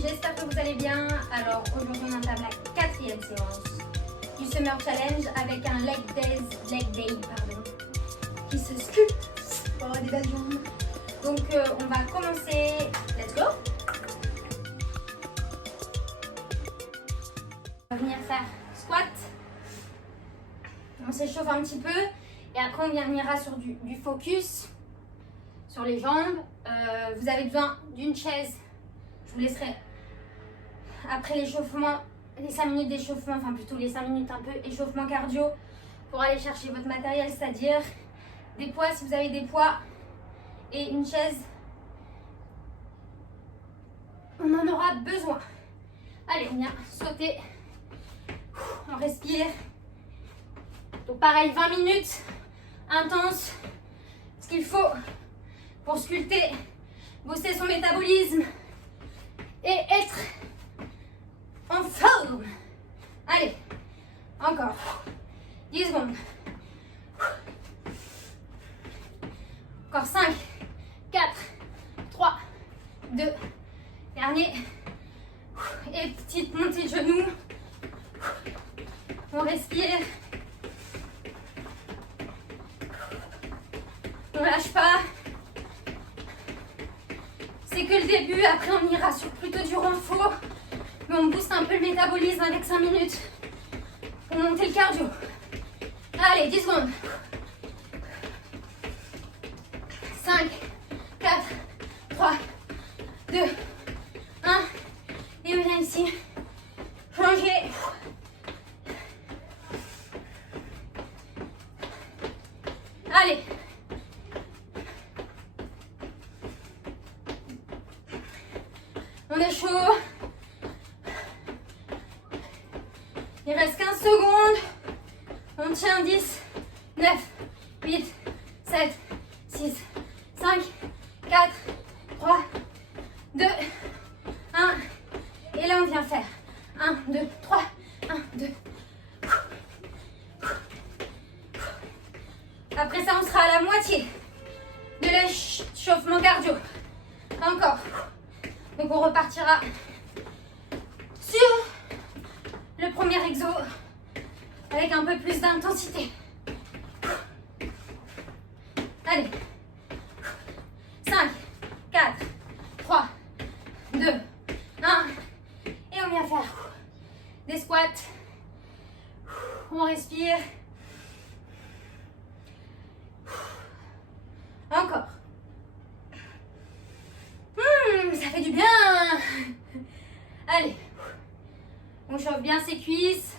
j'espère que vous allez bien. Alors aujourd'hui on entame la 4e séance du Summer Challenge avec un leg day qui se sculpte pour avoir des belles jambes. Donc on va commencer, let's go. On va venir faire squat, on s'échauffe un petit peu et après on ira sur du focus sur les jambes. Vous avez besoin d'une chaise. Je vous laisserai après l'échauffement, les 5 minutes d'échauffement, enfin plutôt les 5 minutes un peu échauffement cardio pour aller chercher votre matériel, c'est-à-dire des poids si vous avez des poids et une chaise. On en aura besoin. Allez, on vient sauter. On respire. Donc pareil, 20 minutes intense, ce qu'il faut pour sculpter, booster son métabolisme et être en forme. Allez, encore 10 secondes. Encore 5, 4, 3, 2, dernier. Et petite montée de genoux. On respire. On lâche pas. C'est que le début, après on ira sur plutôt du renfort. Mais on booste un peu le métabolisme avec 5 minutes pour monter le cardio. Allez, 10 secondes. 5, 4, 3, 2, 1. Et on vient ici. Plonger. Allez. On est chaud. Il reste 15 secondes. On tient 10, 9, 8, 7, 6, 5, 4, 3, 2, 1. Et là, on vient faire 1, 2, 3, 1, 2. Après ça, on sera à la moitié de l'échauffement cardio. Encore. Donc, on repartira sur le premier exo avec un peu plus d'intensité. Allez. 5, 4, 3, 2, 1. Et on vient faire des squats. On respire. Encore. Ça fait du bien. Allez. On chauffe bien ses cuisses.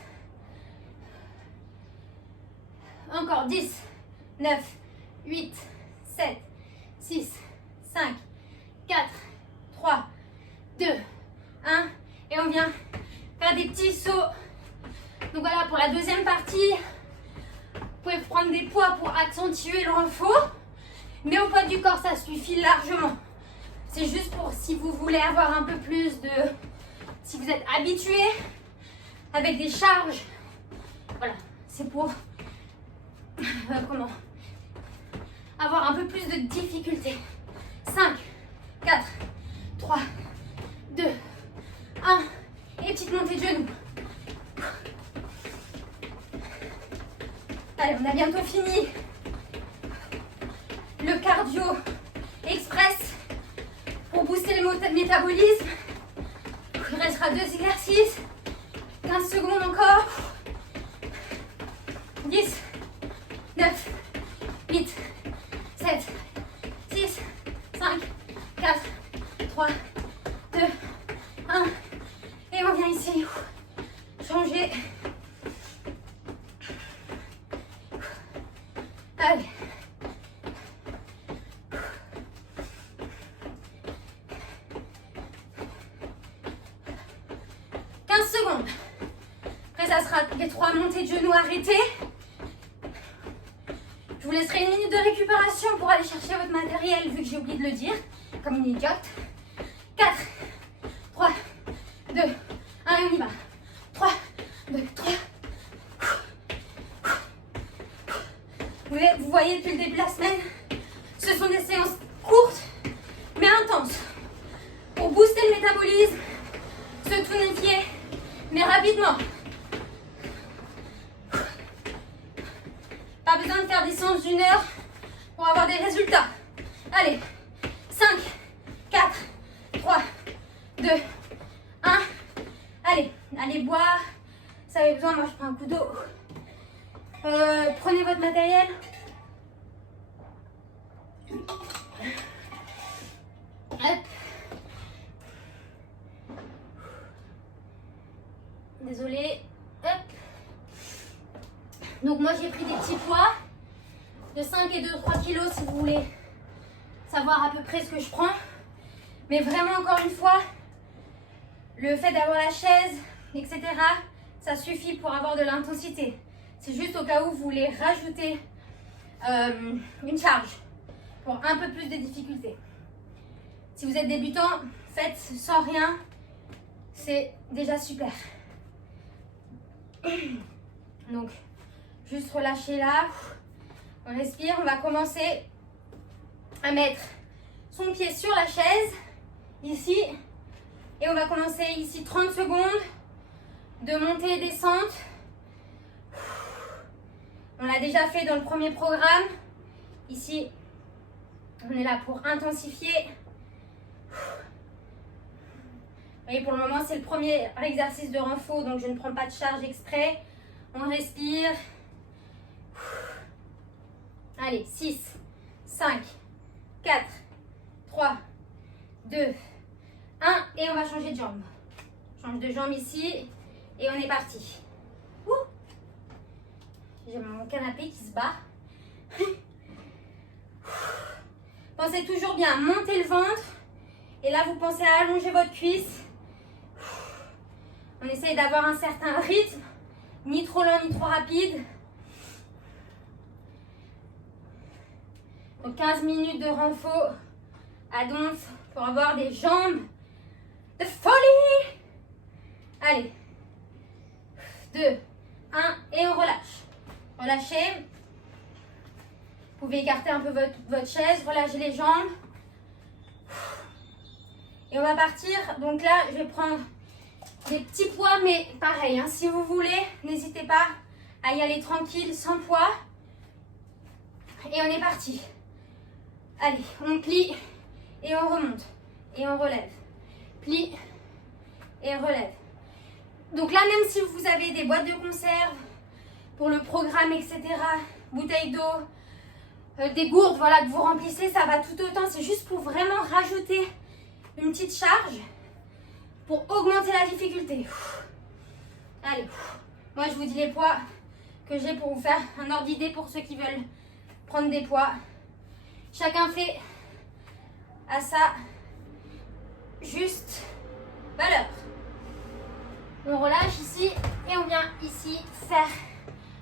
Encore 10, 9, 8, 7, 6, 5, 4, 3, 2, 1. Et on vient faire des petits sauts. Donc voilà, pour la deuxième partie, vous pouvez prendre des poids pour accentuer le renfort. Mais au poids du corps, ça suffit largement. C'est juste pour si vous voulez avoir un peu plus de... Si vous êtes habitué avec des charges. Voilà, c'est pour... comment avoir un peu plus de difficulté. 5, 4, 3, 2, 1. Et petite montée de genoux. Allez, on a bientôt fini le cardio express pour booster le métabolisme. Il restera 2 exercices. 15 secondes encore. 10, 9, 8, 7, 6, 5, 4, 3, 2, 1. Et on vient ici. Changer. Allez. Secondes. Après ça sera les 3 montées de genoux arrêtées. Je vous laisserai 1 minute de récupération pour aller chercher votre matériel vu que j'ai oublié de le dire comme une idiote. 4, 3, 2, 1 et on y va. 3, 2, 3. Vous voyez depuis le début de la semaine, ce sont des séances courtes mais intenses pour booster le métabolisme, résultat. Allez, 5, 4, 3, 2, 1. Allez, allez boire. Si vous avez besoin, moi je prends un coup d'eau. Prenez votre matériel. Hop. Désolée. Hop. Donc moi j'ai pris des petits poids de 5 et 3 kilos si vous voulez savoir à peu près ce que je prends. Mais vraiment encore une fois, le fait d'avoir la chaise, etc., ça suffit pour avoir de l'intensité. C'est juste au cas où vous voulez rajouter une charge pour un peu plus de difficulté. Si vous êtes débutant, faites sans rien, c'est déjà super. Donc, juste relâcher là, on respire, on va commencer à mettre son pied sur la chaise, ici, et on va commencer ici 30 secondes de montée et descente. On l'a déjà fait dans le premier programme. Ici, on est là pour intensifier. Vous voyez, pour le moment, c'est le premier exercice de renfort, donc je ne prends pas de charge exprès. On respire. Allez, 6, 5, 4, 3, 2, 1. Et on va changer de jambe. Change de jambe ici. Et on est parti. Ouh. J'ai mon canapé qui se bat. Pensez toujours bien à monter le ventre. Et là, vous pensez à allonger votre cuisse. On essaye d'avoir un certain rythme. Ni trop lent, ni trop rapide. Donc 15 minutes de renfort à Donf pour avoir des jambes de folie. Allez. 2, 1 et on relâche. Relâchez. Vous pouvez écarter un peu votre chaise, relâchez les jambes. Et on va partir. Donc là, je vais prendre des petits poids, mais pareil, hein, si vous voulez, n'hésitez pas à y aller tranquille, sans poids. Et on est parti. Allez, on plie et on remonte. Et on relève. Plie et relève. Donc là, même si vous avez des boîtes de conserve pour le programme, etc., bouteilles d'eau, des gourdes, voilà, que vous remplissez, ça va tout autant. C'est juste pour vraiment rajouter une petite charge pour augmenter la difficulté. Allez, moi je vous dis les poids que j'ai pour vous faire un ordre d'idée pour ceux qui veulent prendre des poids. Chacun fait à sa juste valeur. On relâche ici et on vient ici faire.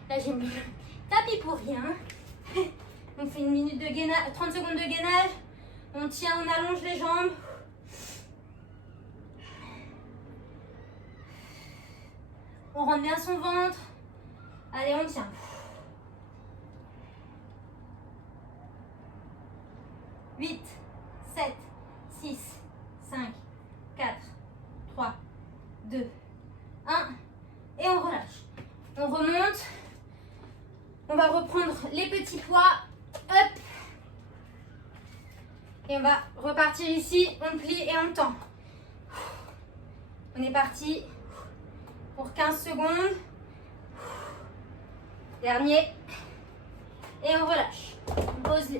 Là j'ai mis le tapis pour rien. On fait une minute de gainage, 30 secondes de gainage. On tient, on allonge les jambes. On rentre bien son ventre. Allez, on tient. 8, 7, 6, 5, 4, 3, 2, 1. Et on relâche. On remonte. On va reprendre les petits poids. Hop. Et on va repartir ici. On plie et on tend. On est parti pour 15 secondes. Dernier. Et on relâche.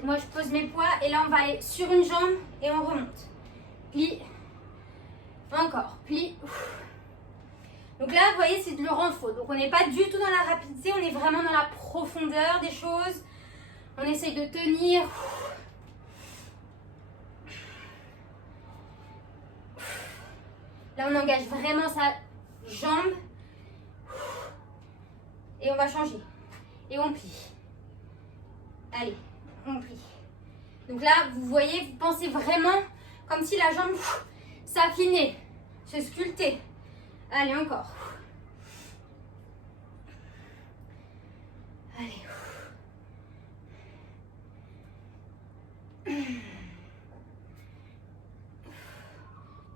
Moi, je pose mes poids. Et là, on va aller sur une jambe et on remonte. Plie. Encore. Plie. Donc là, vous voyez, c'est de le renfort. Donc, on n'est pas du tout dans la rapidité. On est vraiment dans la profondeur des choses. On essaye de tenir. Là, on engage vraiment sa jambe. Et on va changer. Et on plie. Allez, on plie. Donc là, vous voyez, vous pensez vraiment comme si la jambe s'affinait, se sculptait. Allez, encore. Allez.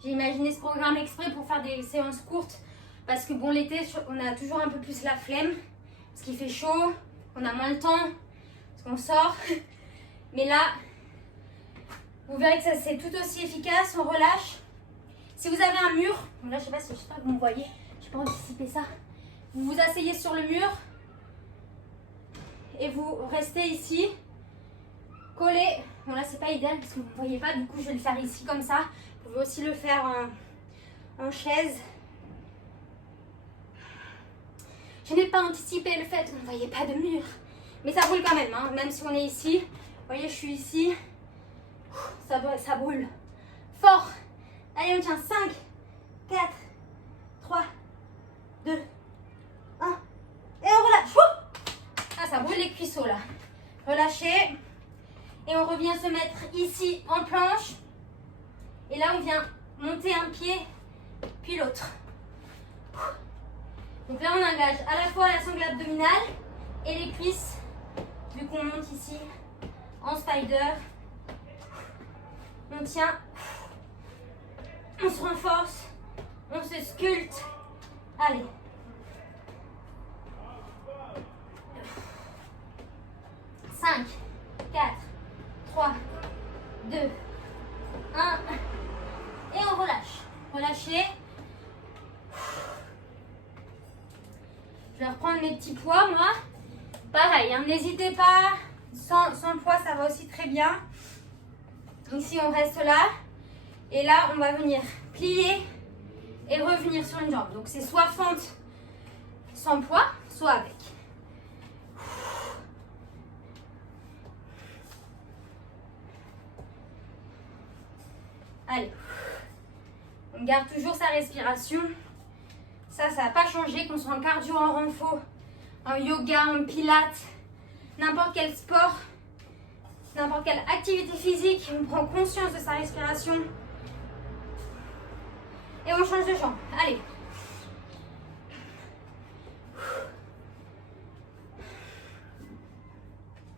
J'ai imaginé ce programme exprès pour faire des séances courtes. Parce que bon, l'été, on a toujours un peu plus la flemme. Parce qu'il fait chaud, on a moins le temps. Parce qu'on sort. Mais là, Vous verrez que ça c'est tout aussi efficace, on relâche. Si vous avez un mur, là je sais pas si vous me voyez, je peux anticiper ça. Vous vous asseyez sur le mur et vous restez ici, collé. Bon là c'est pas idéal parce que vous ne voyez pas, du coup je vais le faire ici comme ça. Vous pouvez aussi le faire en chaise. Je n'ai pas anticipé le fait que vous ne voyez pas de mur, mais ça brûle quand même, hein. Même si on est ici. Vous voyez, je suis ici, ça brûle fort. Allez, on tient 5, 4, 3, 2, 1. Et on relâche. Ah, ça brûle les cuisseaux là. Relâchez. Et on revient se mettre ici en planche. Et là, on vient monter un pied, puis l'autre. Donc là, on engage à la fois la sangle abdominale et les cuisses, vu qu'on monte ici en spider. On tient, on se renforce, on se sculpte. Allez. Cinq, 4, 3, 2, 1. Et on relâche. Relâchez. Je vais reprendre mes petits poids, moi. Pareil, hein, n'hésitez pas. Sans poids, ça va aussi très bien. Ici, on reste là. Et là, on va venir plier et revenir sur une jambe. Donc, c'est soit fente sans poids, soit avec. Allez. On garde toujours sa respiration. Ça n'a pas changé, qu'on soit en cardio, en renfo, en yoga, en pilates, n'importe quel sport, n'importe quelle activité physique, on prend conscience de sa respiration et on change de jambe. Allez.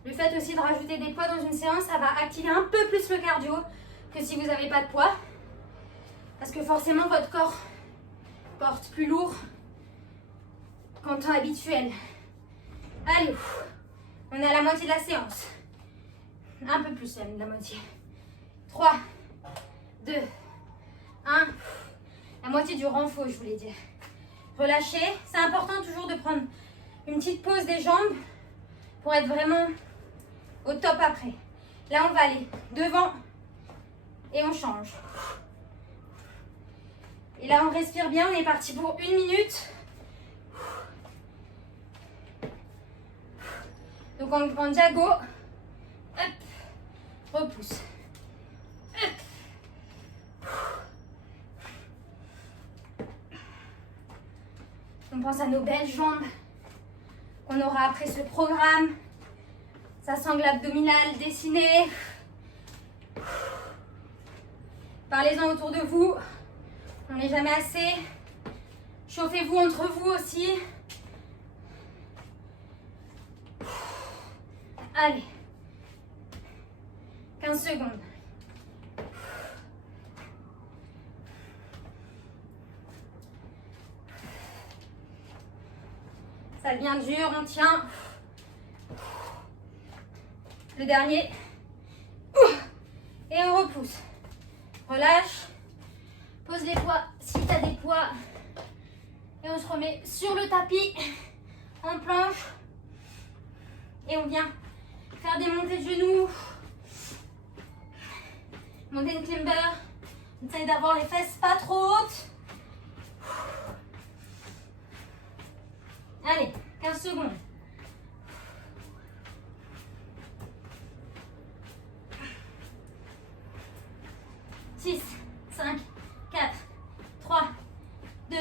Le fait aussi de rajouter des poids dans une séance, ça va activer un peu plus le cardio que si vous n'avez pas de poids. Parce que forcément, votre corps porte plus lourd qu'en temps habituel. Allez, on est à la moitié de la séance. Un peu plus même de la moitié. 3, 2, 1. La moitié du renfo, je voulais dire. Relâchez. C'est important toujours de prendre une petite pause des jambes pour être vraiment au top après. Là, on va aller devant et on change. Et là, on respire bien. On est parti pour 1 minute. Donc, en diago. Hop. Repousse. Hop. On pense à nos belles jambes qu'on aura après ce programme. Sa sangle abdominale dessinée. Parlez-en autour de vous. On n'est jamais assez. Chauffez-vous entre vous aussi. Allez. 15 secondes. Ça devient dur, on tient. Le dernier. Et on repousse. Relâche. Pose les poids si tu as des poids. Et on se remet sur le tapis, en planche. Et on vient faire des montées de genoux. Montée de climber. On essaye d'avoir les fesses pas trop hautes. Allez, 15 secondes. Six, 5, 4, 3, 2,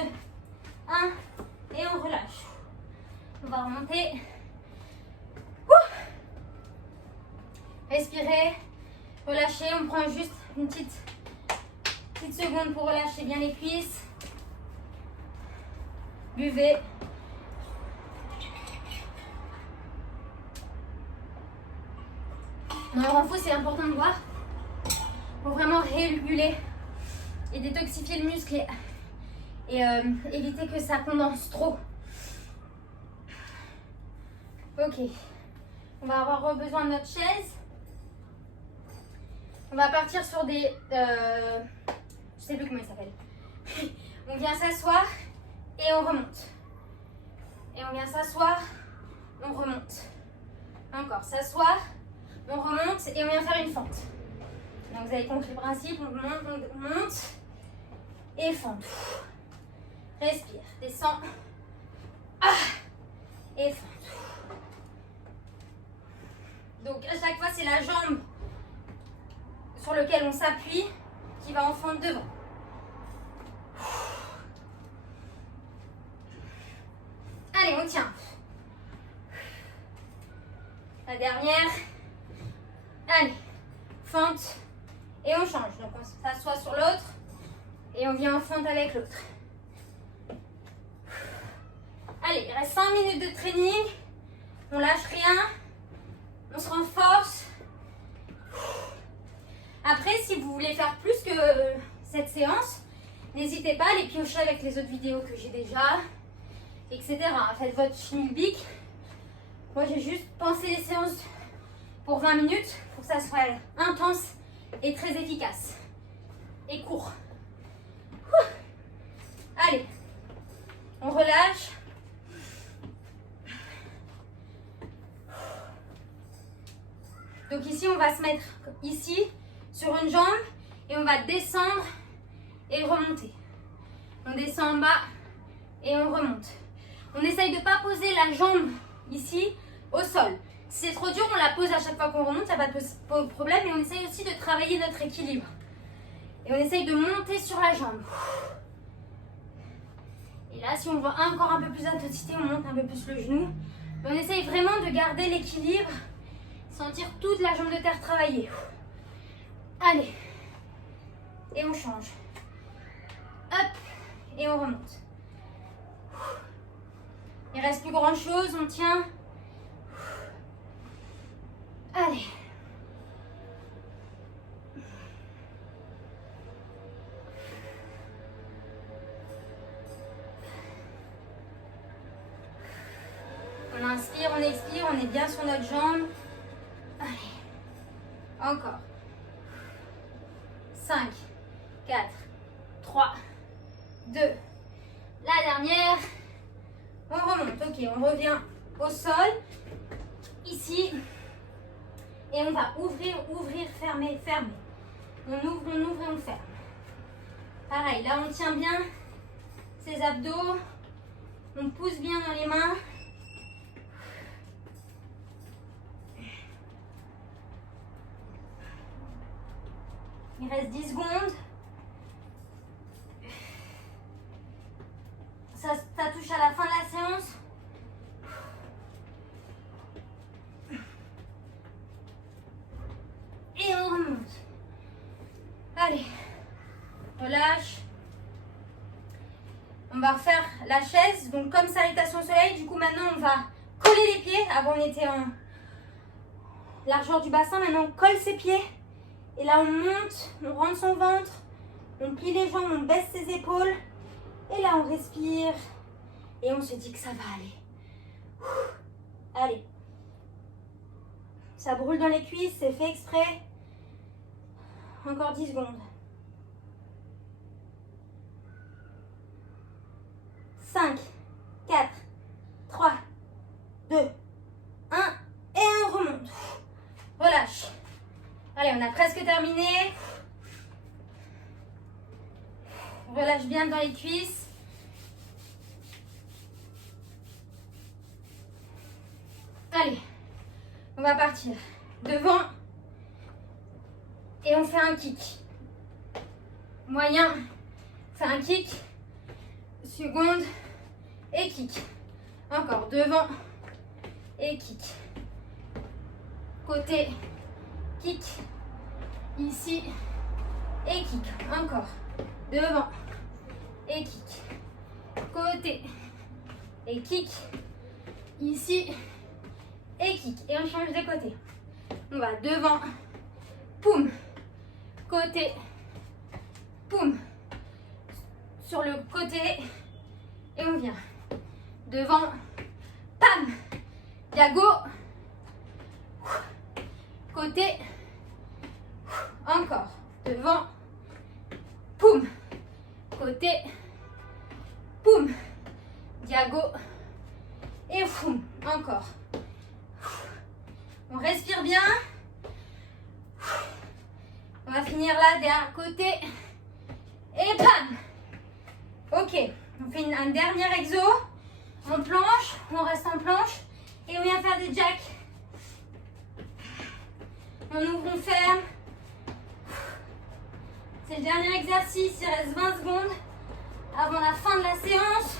1. Et on relâche. On va remonter. Respirez. Relâchez. On prend juste une petite seconde pour relâcher bien les cuisses. Buvez. Dans le renfo, c'est important de voir. Pour vraiment réguler et détoxifier le muscle et éviter que ça condense trop. Ok. On va avoir besoin de notre chaise. On va partir sur des... je sais plus comment il s'appelle. On vient s'asseoir et on remonte. Et on vient s'asseoir, on remonte. Encore, s'asseoir, on remonte et on vient faire une fente. Donc vous avez compris le principe, on monte et fente. Respire, descend. Et fente. Donc à chaque fois, c'est la jambe sur laquelle on s'appuie qui va en fente devant. Allez, on tient. La dernière. Allez, fente. Et on change. Donc on s'assoit sur l'autre. Et on vient en fente avec l'autre. Allez, il reste 5 minutes de training. On lâche rien. On se renforce. Après, si vous voulez faire plus que cette séance, n'hésitez pas à les piocher avec les autres vidéos que j'ai déjà, etc. Faites votre schmilblick. Moi, j'ai juste pensé les séances pour 20 minutes pour que ça soit intense et très efficace. Et court. Allez, on relâche. Donc ici, on va se mettre ici sur une jambe et on va descendre et remonter. On descend en bas et on remonte. On essaye de ne pas poser la jambe ici au sol. Si c'est trop dur, on la pose à chaque fois qu'on remonte, ça va pas de problème. Et on essaye aussi de travailler notre équilibre. Et on essaye de monter sur la jambe. Et là, si on voit encore un peu plus d'intensité, on monte un peu plus le genou. Mais on essaye vraiment de garder l'équilibre. Sentir toute la jambe de terre travailler. Allez. Et on change. Hop. Et on remonte. Il reste plus grand chose. On tient. Allez. On inspire, on expire. On est bien sur notre jambe. Allez, encore. 5, 4, 3, 2. La dernière. On remonte. Ok, on revient au sol. Ici. Et on va ouvrir, ouvrir, fermer, fermer. On ouvre et on ferme. Pareil, là on tient bien ses abdos. On pousse bien dans les mains. Il reste 10 secondes. Ça touche à la fin de la séance. Et on remonte. Allez. Relâche. On va refaire la chaise. Donc comme salutation au soleil. Du coup maintenant on va coller les pieds. Avant on était en largeur du bassin. Maintenant on colle ses pieds. Et là, on monte, on rentre son ventre, on plie les jambes, on baisse ses épaules. Et là, on respire. Et on se dit que ça va aller. Allez. Ça brûle dans les cuisses, c'est fait exprès. Encore 10 secondes. 5, 4, 3, 2, 1. Et on remonte. Relâche. Allez, on a presque terminé. Relâche bien dans les cuisses. Allez, on va partir devant. Et on fait un kick. Moyen, on fait un kick. Seconde et kick. Encore devant et kick. Côté. Kick, ici, et kick, encore, devant, et kick, côté, et kick, ici, et kick, et on change de côté. On va devant, poum, côté, poum, sur le côté, et on vient, devant, pam, diago, côté, encore. encore. Devant. Poum. Côté. Poum. Diago. Et poum. Encore. On respire bien. On va finir là, derrière côté. Et bam. Ok. On fait un dernier exo. En planche. On reste en planche. Et on vient faire des jacks. On ouvre, on ferme. C'est le dernier exercice. Il reste 20 secondes avant la fin de la séance.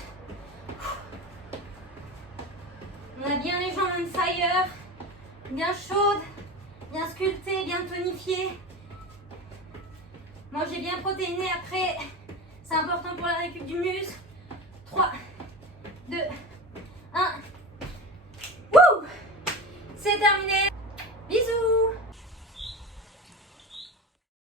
On a bien les jambes on fire. Bien chaudes. Bien sculptées. Bien tonifiées. Mangez bien protéiné après. C'est important pour la récup du muscle. 3, 2, 1. Wouh! C'est terminé.